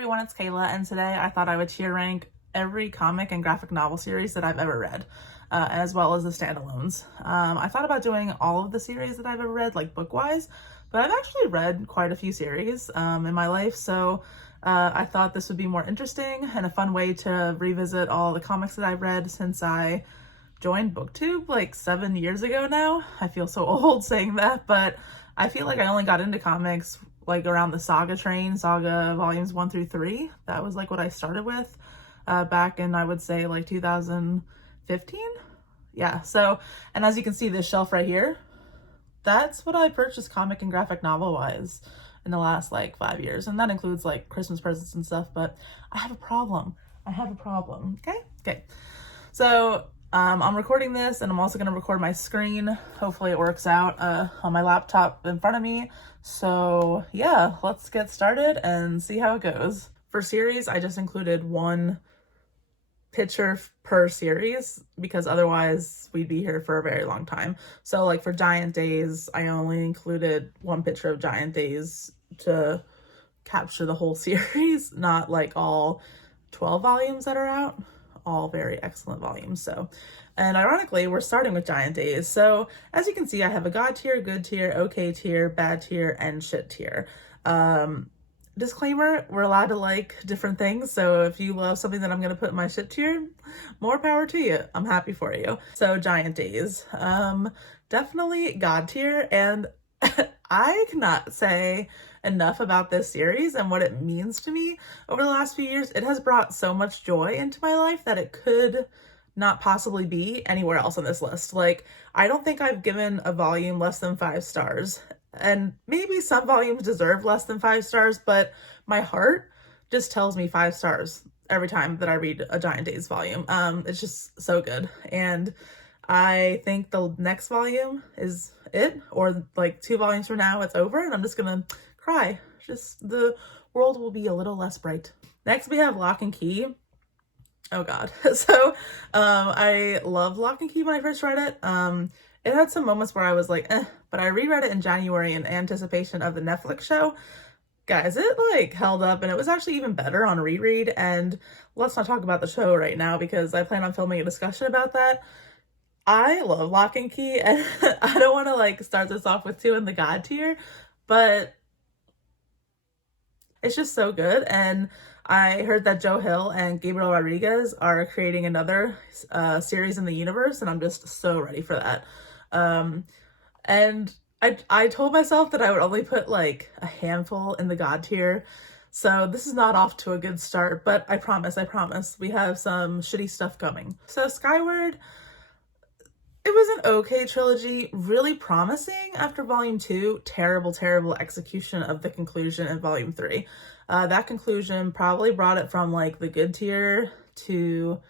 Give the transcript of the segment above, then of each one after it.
everyone, it's Kayla, and today I thought I would tier rank every comic and graphic novel series that I've ever read, as well as the standalones. I thought about doing all of the series that I've ever read, like book-wise, but I've actually read quite a few series in my life, so I thought this would be more interesting and a fun way to revisit all the comics that I've read since I joined BookTube like 7 years ago now. I feel so old saying that, but I feel like I only got into comics like around the Saga train, Saga volumes 1 through 3. That was like what I started with back in, I would say, like 2015. Yeah, so, and as you can see, this shelf right here, that's what I purchased comic and graphic novel wise in the last like 5 years. And that includes like Christmas presents and stuff, but I have a problem. Okay. So I'm recording this, and I'm also going to record my screen. Hopefully it works out on my laptop in front of me. So yeah, let's get started and see how it goes. For series, I just included one picture per series because otherwise we'd be here for a very long time. So like for Giant Days, I only included one picture of Giant Days to capture the whole series, not like all 12 volumes that are out. All very excellent volumes. So, and ironically, we're starting with Giant Days. So as you can see, I have a God tier, good tier, okay tier, bad tier, and shit tier. Disclaimer, we're allowed to like different things. So if you love something that I'm going to put in my shit tier, more power to you. I'm happy for you. So Giant Days, definitely God tier. And I cannot say enough about this series and what it means to me over the last few years. It has brought so much joy into my life that it could not possibly be anywhere else on this list. Like, I don't think I've given a volume less than 5 stars. And maybe some volumes deserve less than 5 stars, but my heart just tells me 5 stars every time that I read a Giant Days volume. It's just so good. And I think the next volume is it, or like 2 volumes from now, it's over, and I'm just gonna cry. Just the world will be a little less bright. Next, we have Lock and Key. Oh God. So, I loved Lock and Key when I first read it. It had some moments where I was like, but I reread it in January in anticipation of the Netflix show. Guys, it like held up, and it was actually even better on reread. And let's not talk about the show right now because I plan on filming a discussion about that. I love Lock and Key, and I don't want to like start this off with 2 in the God tier, but it's just so good. And I heard that Joe Hill and Gabriel Rodriguez are creating another series in the universe, and I'm just so ready for that. And I told myself that I would only put like a handful in the God tier, so this is not off to a good start, but I promise, we have some shitty stuff coming. So Skyward, it was an okay trilogy, really promising after volume 2, terrible execution of the conclusion in volume 3. That conclusion probably brought it from like the good tier to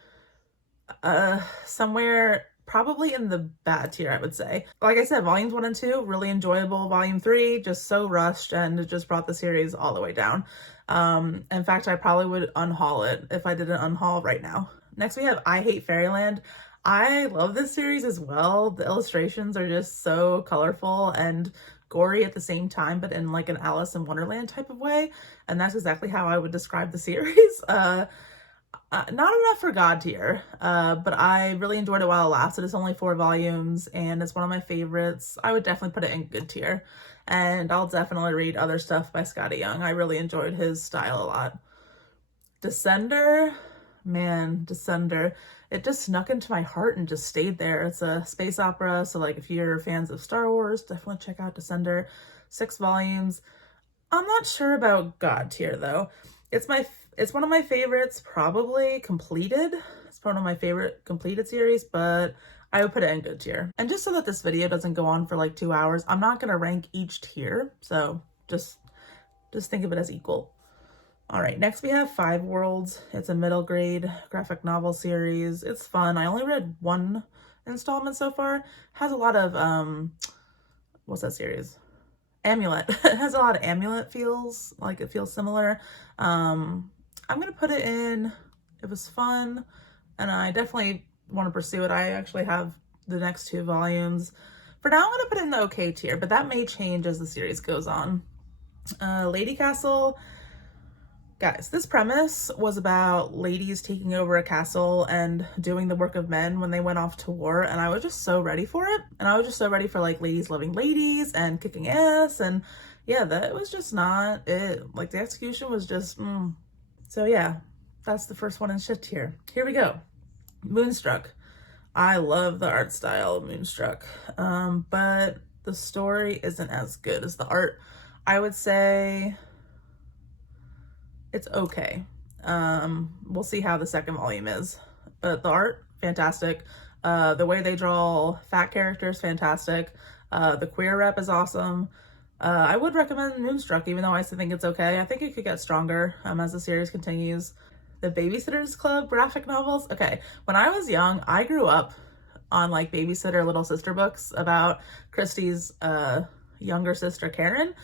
somewhere probably in the bad tier, I would say. Like I said, volumes 1 and 2, really enjoyable. Volume 3, just so rushed, and it just brought the series all the way down. In fact, I probably would unhaul it if I did an unhaul right now. Next, we have I Hate Fairyland. I love this series as well. The illustrations are just so colorful and gory at the same time, but in like an Alice in Wonderland type of way. And that's exactly how I would describe the series. Not enough for God tier, but I really enjoyed it while it lasted. It's only 4 volumes, and it's one of my favorites. I would definitely put it in good tier, and I'll definitely read other stuff by Skottie Young. I really enjoyed his style a lot. Descender, man, Descender. It just snuck into my heart and just stayed there. It's a space opera, so like if you're fans of Star Wars, definitely check out Descender. 6 volumes. I'm not sure about God tier though. It's one of my favorites, probably completed. It's one of my favorite completed series, but I would put it in good tier. And just so that this video doesn't go on for like 2 hours, I'm not gonna rank each tier, so just think of it as equal. All right, next we have 5 Worlds. It's a middle grade graphic novel series. It's fun. I only read 1 installment so far. Has a lot of, what's that series? Amulet. It has a lot of Amulet feels, like it feels similar. I'm gonna put it in, it was fun, and I definitely want to pursue it. I actually have the next 2 volumes. For now, I'm gonna put it in the okay tier, but that may change as the series goes on. Lady Castle, Guys, this premise was about ladies taking over a castle and doing the work of men when they went off to war, and I was just so ready for it. And I was just so ready for like ladies loving ladies and kicking ass, and yeah, that was just not it. Like the execution was just, So yeah, that's the first one in shit tier. Here we go. Moonstruck. I love the art style of Moonstruck, but the story isn't as good as the art. I would say it's okay. We'll see how the second volume is, but the art, fantastic. The way they draw fat characters, fantastic. The queer rep is awesome. I would recommend Moonstruck, even though I still think it's okay. I think it could get stronger as the series continues. The Babysitters Club graphic novels. Okay, when I was young, I grew up on like babysitter little sister books about Christy's younger sister Karen.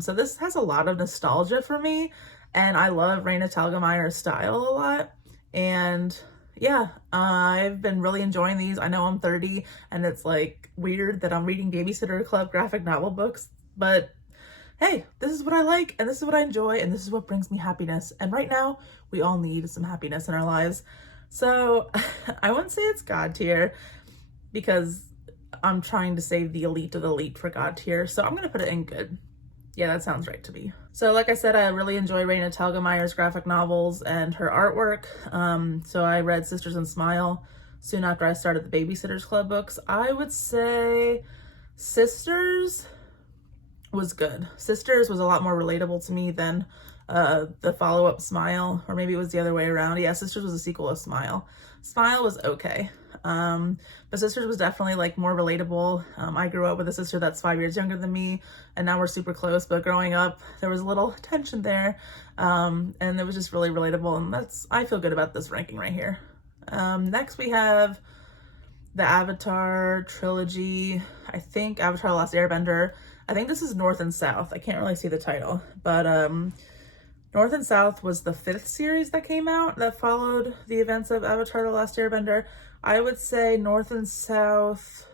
So this has a lot of nostalgia for me, and I love Raina Telgemeier's style a lot. And yeah, I've been really enjoying these. I know I'm 30 and it's like weird that I'm reading Babysitter Club graphic novel books, but hey, this is what I like and this is what I enjoy and this is what brings me happiness. And right now, we all need some happiness in our lives. So I wouldn't say it's God tier because I'm trying to save the elite of the elite for God tier. So I'm going to put it in good. Yeah, that sounds right to me. So like I said, I really enjoy Raina Telgemeier's graphic novels and her artwork. So I read Sisters and Smile soon after I started the Babysitters Club books. I would say Sisters was good. Sisters was a lot more relatable to me than the follow-up Smile, or maybe it was the other way around. Yeah, Sisters was a sequel of Smile. Smile was okay. But Sisters was definitely like more relatable. I grew up with a sister that's 5 years younger than me, and now we're super close, but growing up, there was a little tension there. And it was just really relatable, and I feel good about this ranking right here. Next we have the Avatar trilogy. I think Avatar: The Last Airbender. I think this is North and South. I can't really see the title, but North and South was the 5th series that came out that followed the events of Avatar: The Last Airbender. I would say North and South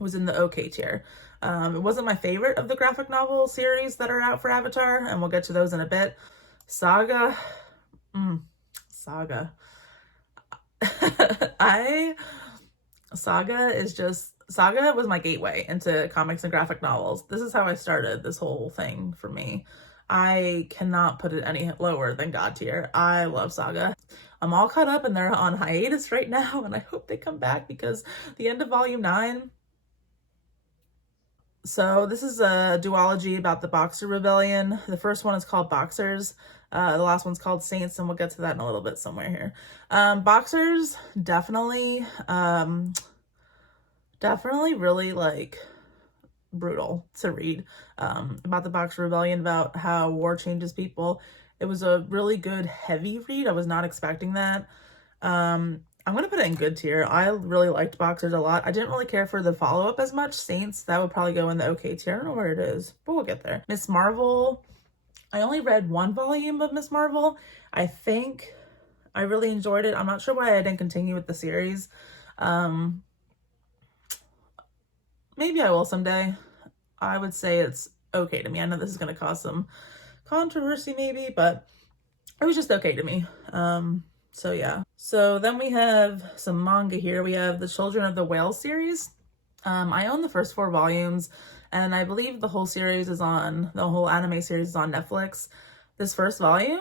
was in the okay tier. It wasn't my favorite of the graphic novel series that are out for Avatar, and we'll get to those in a bit. Saga. Saga. Saga was my gateway into comics and graphic novels. This is how I started this whole thing for me. I cannot put it any lower than God tier. I love Saga. I'm all caught up and they're on hiatus right now, and I hope they come back because the end of volume 9. So this is a duology about the Boxer Rebellion. The first one is called Boxers. The last one's called Saints, and we'll get to that in a little bit somewhere here. Boxers, definitely really like brutal to read, about the Boxer Rebellion, about how war changes people. It was a really good heavy read. I was not expecting that. I'm gonna put it in good tier. I really liked Boxers a lot. I didn't really care for the follow-up as much. Saints, that would probably go in the okay tier. I don't know where it is, but we'll get there. Miss Marvel, I only read 1 volume of Miss Marvel. I think I really enjoyed it. I'm not sure why I didn't continue with the series. Maybe I will someday. I would say it's okay to me. I know this is going to cause some controversy maybe, but it was just okay to me. So yeah. So then we have some manga here. We have the Children of the Whale series. I own the first 4 volumes, and I believe the whole anime series is on Netflix. This first volume,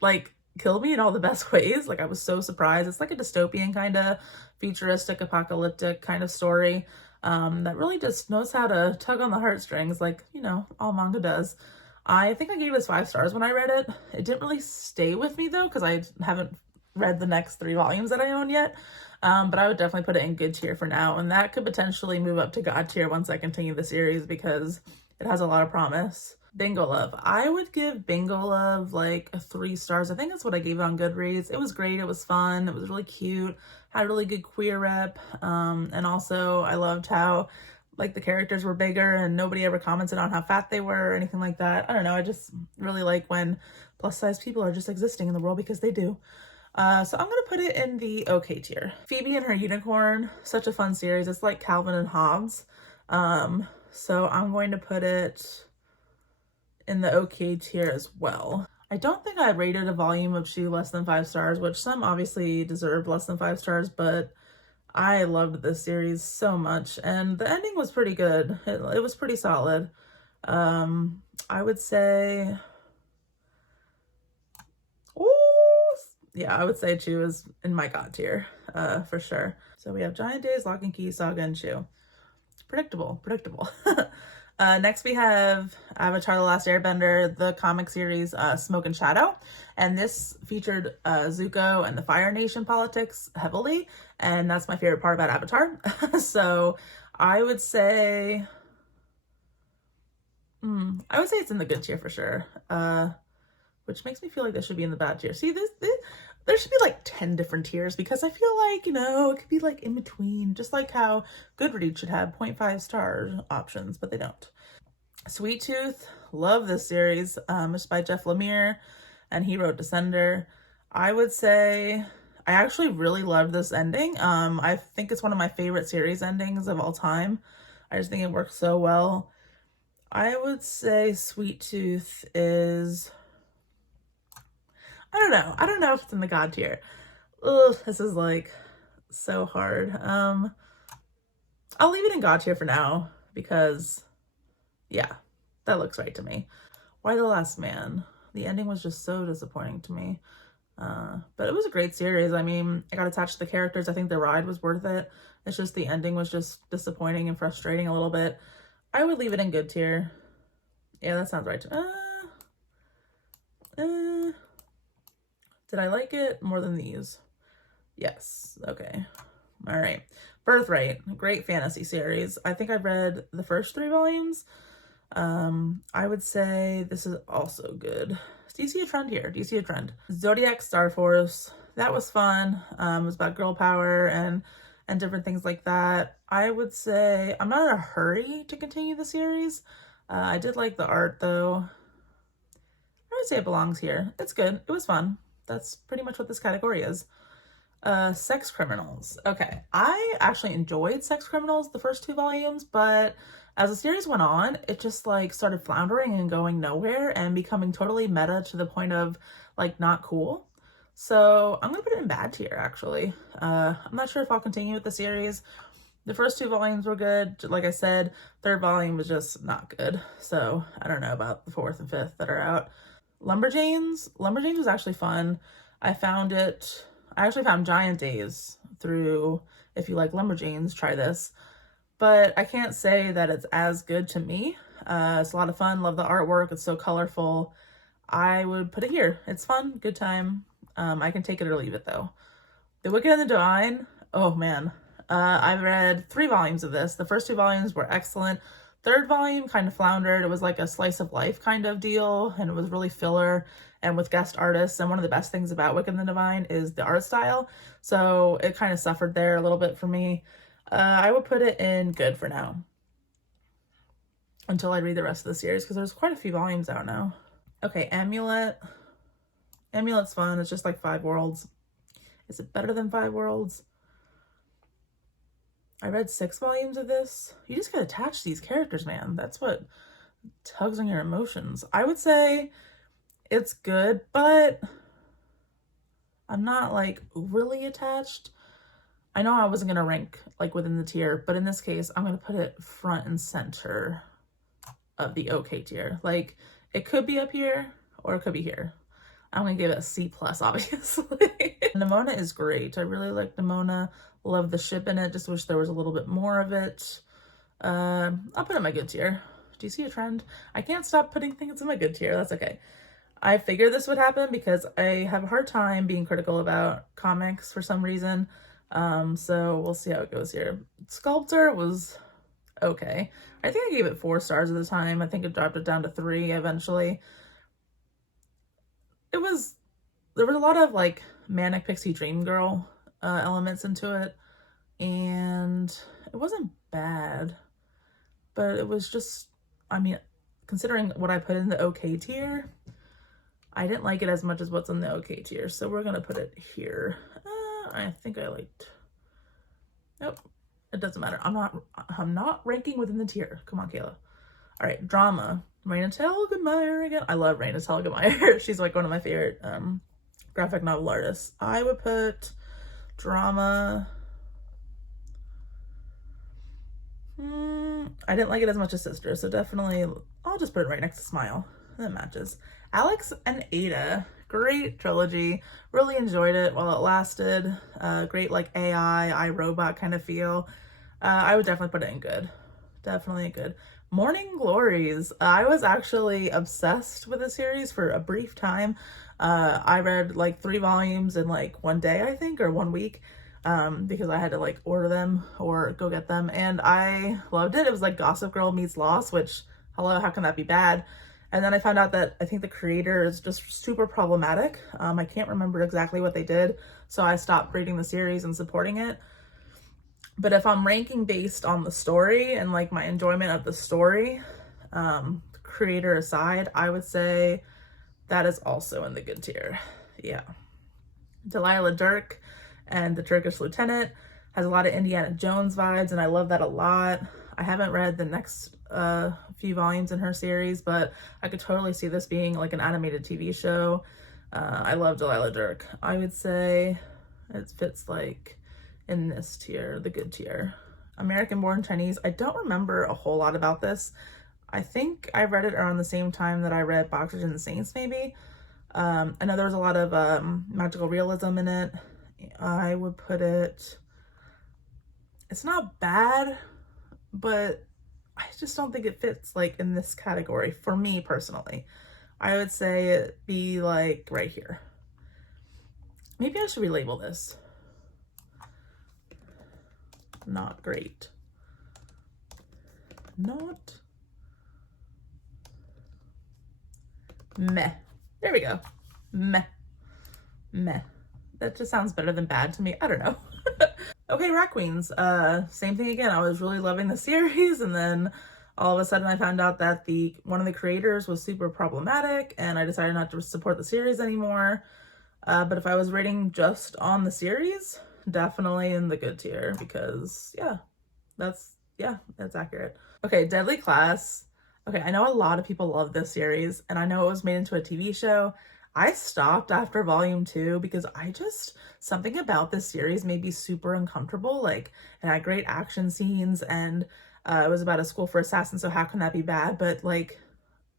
like, killed me in all the best ways. Like, I was so surprised. It's like a dystopian kind of futuristic, apocalyptic kind of story. That really just knows how to tug on the heartstrings, like, you know, all manga does. I think I gave this 5 stars when I read it. It didn't really stay with me though, because I haven't read the next 3 volumes that I own yet. But I would definitely put it in good tier for now, and that could potentially move up to God tier once I continue the series because it has a lot of promise. Bingo Love. I would give Bingo Love like 3 stars. I think that's what I gave it on Goodreads. It was great. It was fun. It was really cute. Had a really good queer rep. And also I loved how like the characters were bigger and nobody ever commented on how fat they were or anything like that. I don't know. I just really like when plus size people are just existing in the world because they do. So I'm going to put it in the okay tier. Phoebe and Her Unicorn, such a fun series. It's like Calvin and Hobbes. So I'm going to put it in the okay tier as well. I don't think I rated a volume of Chu less than 5 stars, which some obviously deserve less than 5 stars, but I loved this series so much, and the ending was pretty good. It was pretty solid. I would say, oh, yeah, I would say Chu is in my God tier, for sure. So we have Giant Days, Lock and Key, Saga, and Chu. Predictable. Next we have Avatar: The Last Airbender, the comic series Smoke and Shadow. And this featured Zuko and the Fire Nation politics heavily. And that's my favorite part about Avatar. So I would say, it's in the good tier for sure. Which makes me feel like this should be in the bad tier. See, this there should be like 10 different tiers, because I feel like, it could be like in between, just like how Goodreads should have 0.5 star options, but they don't. Sweet Tooth, love this series. It's by Jeff Lemire, and he wrote Descender. I would say I actually really loved this ending. I think it's one of my favorite series endings of all time. I just think it works so well. I would say Sweet Tooth is, I don't know if it's in the God tier. Ugh, this is like so hard. I'll leave it in God tier for now, because yeah, that looks right to me. Y: The Last Man. The ending was just so disappointing to me. But it was a great series. I mean, I got attached to the characters. I think the ride was worth it. It's just the ending was just disappointing and frustrating a little bit. I would leave it in good tier. Yeah, that sounds right to me. Did I like it more than these? Yes. Okay. All right. Birthright, great fantasy series. I think I've read the first 3 volumes. I would say this is also good. Do you see a trend here? Do you see a trend? Zodiac Star Force, that was fun. It was about girl power and different things like that. I would say I'm not in a hurry to continue the series. I did like the art though. I would say it belongs here. It's good. It was fun. That's pretty much what this category is. Sex Criminals. Okay, I actually enjoyed Sex Criminals, the first 2 volumes, but as the series went on, it just like started floundering and going nowhere and becoming totally meta to the point of like not cool. So I'm gonna put it in bad tier actually. I'm not sure if I'll continue with the series. The first 2 volumes were good. Like I said, 3rd volume was just not good. So I don't know about the 4th and 5th that are out. Lumberjanes was actually fun. I actually found Giant Days through, if you like Lumberjanes, try this. But I can't say that it's as good to me. It's a lot of fun. Love the artwork. It's so colorful. I would put it here. It's fun. Good time. I can take it or leave it though. The Wicked and the Divine. Oh man. I've read 3 volumes of this. The first 2 volumes were excellent. 3rd volume kind of floundered. It was like a slice of life kind of deal, and it was really filler and with guest artists. And one of the best things about Wicked and the Divine is the art style. So it kind of suffered there a little bit for me. I would put it in good for now until I read the rest of the series, because there's quite a few volumes out now. Okay, Amulet. Amulet's fun. It's just like 5 Worlds. Is it better than 5 Worlds? I read 6 volumes of this. You just get attached to these characters, man. That's what tugs on your emotions. I would say it's good, but I'm not like really attached. I know I wasn't going to rank like within the tier, but in this case, I'm going to put it front and center of the okay tier. Like it could be up here or it could be here. I'm going to give it a C+, obviously. Nimona is great. I really like Nimona. Love the ship in it. Just wish there was a little bit more of it. I'll put it in my good tier. Do you see a trend? I can't stop putting things in my good tier. That's okay. I figured this would happen because I have a hard time being critical about comics for some reason. So we'll see how it goes here. Sculptor was okay. I think I gave it 4 stars at the time. I think it dropped it down to 3 eventually. There was a lot of like Manic Pixie Dream Girl elements into it, and it wasn't bad, but it was just, I mean, considering what I put in the okay tier, I didn't like it as much as what's in the okay tier, so we're gonna put it here. I think I liked, nope, it doesn't matter. I'm not ranking within the tier. Come on, Kayla. All right, Drama. Raina Telgemeier again. I love Raina Telgemeier. She's like one of my favorite graphic novel artists. I would put drama. I didn't like it as much as Sister, so definitely I'll just put it right next to Smile. That matches. Alex and Ada, great trilogy. Really enjoyed it while it lasted. Great like AI, iRobot kind of feel. I would definitely put it in good. Definitely good. Morning Glories. I was actually obsessed with the series for a brief time. I read like 3 volumes in like one day, I think, or 1 week. Because I had to like order them or go get them, and I loved it. It was like Gossip Girl meets Lost, which, hello, how can that be bad? And then I found out that I think the creator is just super problematic. I can't remember exactly what they did, so I stopped reading the series and supporting it. But if I'm ranking based on the story and like my enjoyment of the story, creator aside, I would say that is also in the good tier. Yeah. Delilah Dirk and the Turkish Lieutenant has a lot of Indiana Jones vibes, and I love that a lot. I haven't read the next few volumes in her series, but I could totally see this being like an animated TV show. I love Delilah Dirk. I would say it fits like in this tier, the good tier. American Born Chinese, I don't remember a whole lot about this. I think I read it around the same time that I read Boxers and Saints, maybe. I know there was a lot of magical realism in it. I would put it, it's not bad, but I just don't think it fits like in this category for me personally. I would say it be like right here. Maybe I should relabel this. Not great. Not meh. There we go. Meh. Meh. That just sounds better than bad to me. I don't know. Okay, Rat Queens. Same thing again. I was really loving the series, and then all of a sudden I found out that one of the creators was super problematic, and I decided not to support the series anymore. But if I was rating just on the series, definitely in the good tier, because that's accurate. Okay, Deadly Class. Okay, I know a lot of people love this series, and I know it was made into a TV show. I stopped after volume 2 because something about this series made me super uncomfortable. Like, it had great action scenes, and it was about a school for assassins, so how can that be bad? But like,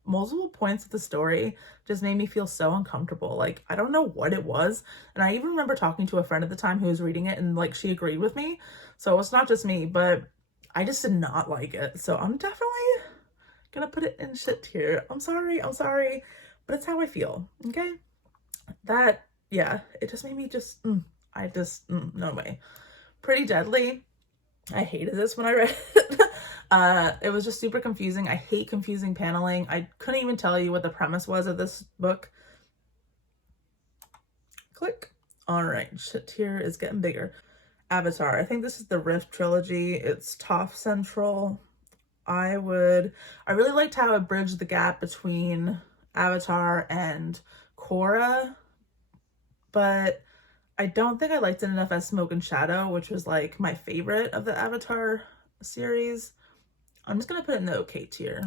multiple points of the story just made me feel so uncomfortable. Like, I don't know what it was. And I even remember talking to a friend at the time who was reading it, and like, she agreed with me. So it's not just me, but I just did not like it. So I'm definitely gonna put it in shit tier. I'm sorry, but it's how I feel, okay? It just made me no way. Pretty Deadly. I hated this when I read it. It was just super confusing. I hate confusing paneling. I couldn't even tell you what the premise was of this book. Click. All right, shit here is getting bigger. Avatar. I think this is the Rift trilogy. It's Toph Central. I really liked how it bridged the gap between Avatar and Korra, but I don't think I liked it enough as Smoke and Shadow, which was like my favorite of the Avatar series. I'm just gonna put it in the okay tier.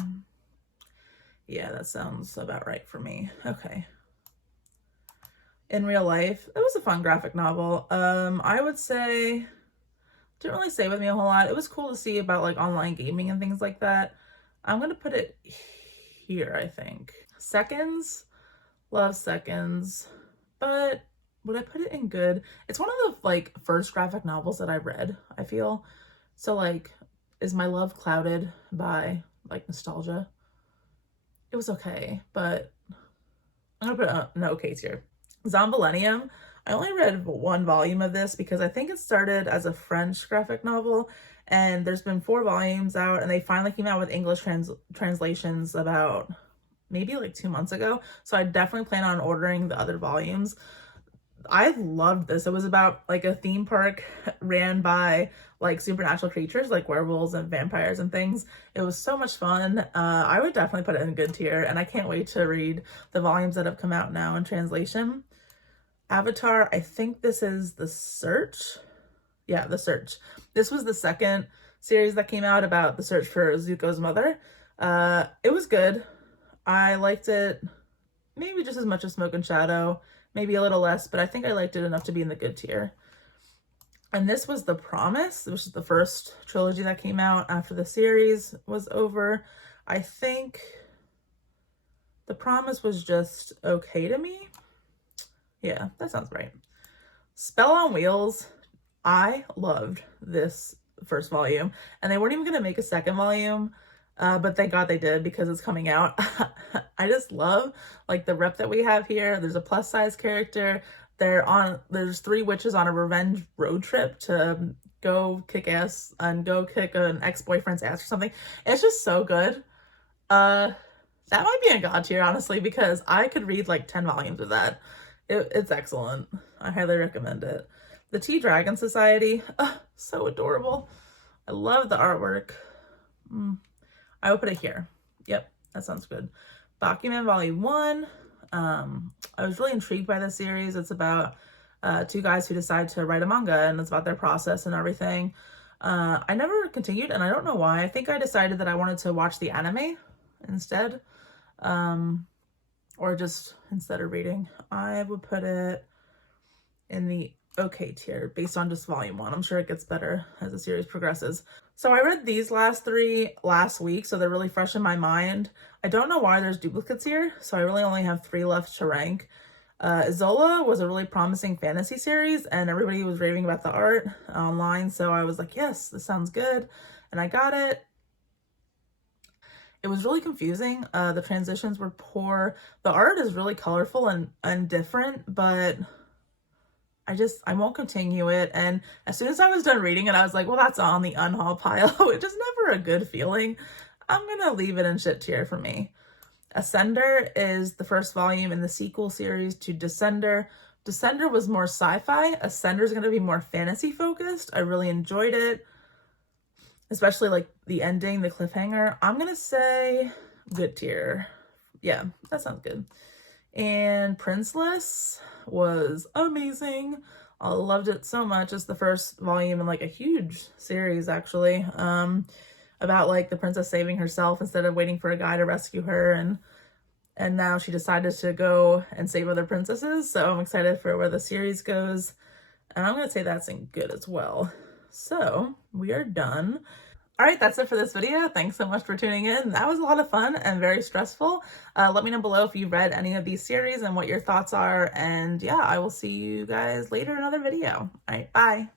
Yeah, that sounds about right for me. Okay. In Real Life, it was a fun graphic novel. I would say, didn't really stay with me a whole lot. It was cool to see about like online gaming and things like that. I'm gonna put it here, I think. Seconds, love Seconds, but would I put it in good? It's one of the like first graphic novels that I read, I feel. So like, is my love clouded by like nostalgia? It was okay, but I'm gonna put no okays here. Zombilenium. I only read 1 volume of this because I think it started as a French graphic novel, and there's been 4 volumes out, and they finally came out with English translations about maybe like 2 months ago. So I definitely plan on ordering the other volumes. I loved this. It was about like a theme park ran by like supernatural creatures like werewolves and vampires and things. It was so much fun. I would definitely put it in good tier, and I can't wait to read the volumes that have come out now in translation. Avatar, I think this is The Search. Yeah, The Search. This was the second series that came out about the search for Zuko's mother. It was good. I liked it maybe just as much as Smoke and Shadow, maybe a little less, but I think I liked it enough to be in the good tier. And this was The Promise, which is the first trilogy that came out after the series was over. I think The Promise was just okay to me. Yeah, that sounds right. Spell on Wheels. I loved this first volume, and they weren't even going to make a second volume, but thank God they did because it's coming out. I just love like the rep that we have here. There's a plus size character. There's 3 witches on a revenge road trip to go kick ass and go kick an ex-boyfriend's ass or something. It's just so good. That might be a God tier, honestly, because I could read like 10 volumes of that. It's excellent. I highly recommend it. The Tea Dragon Society, so adorable. I love the artwork. I will put it here. Yep, that sounds good. Bakuman Volume 1. I was really intrigued by this series. It's about 2 guys who decide to write a manga, and it's about their process and everything. I never continued, and I don't know why. I think I decided that I wanted to watch the anime instead. Or just instead of reading. I would put it in the okay tier based on just volume 1. I'm sure it gets better as the series progresses. So I read these last 3 last week, so they're really fresh in my mind. I don't know why there's duplicates here, so I really only have 3 left to rank. Zola was a really promising fantasy series, and everybody was raving about the art online, so I was like, yes, this sounds good, and I got it. It was really confusing. The transitions were poor. The art is really colorful and different, but I won't continue it. And as soon as I was done reading it, I was like, well, that's on the unhaul pile, which is never a good feeling. I'm gonna leave it in shit tier for me. Ascender is the first volume in the sequel series to Descender. Descender was more sci-fi. Ascender is gonna be more fantasy focused. I really enjoyed it, especially like the ending, the cliffhanger. I'm gonna say good tier. Yeah, that sounds good. And Princeless was amazing. I loved it so much. It's the first volume in like a huge series, actually, about like the princess saving herself instead of waiting for a guy to rescue her, and now she decided to go and save other princesses. So I'm excited for where the series goes, and I'm gonna say that's in good as well. So we are done. All right, that's it for this video. Thanks so much for tuning in. That was a lot of fun and very stressful. Let me know below if you've read any of these series and what your thoughts are. And yeah, I will see you guys later in another video. All right, bye.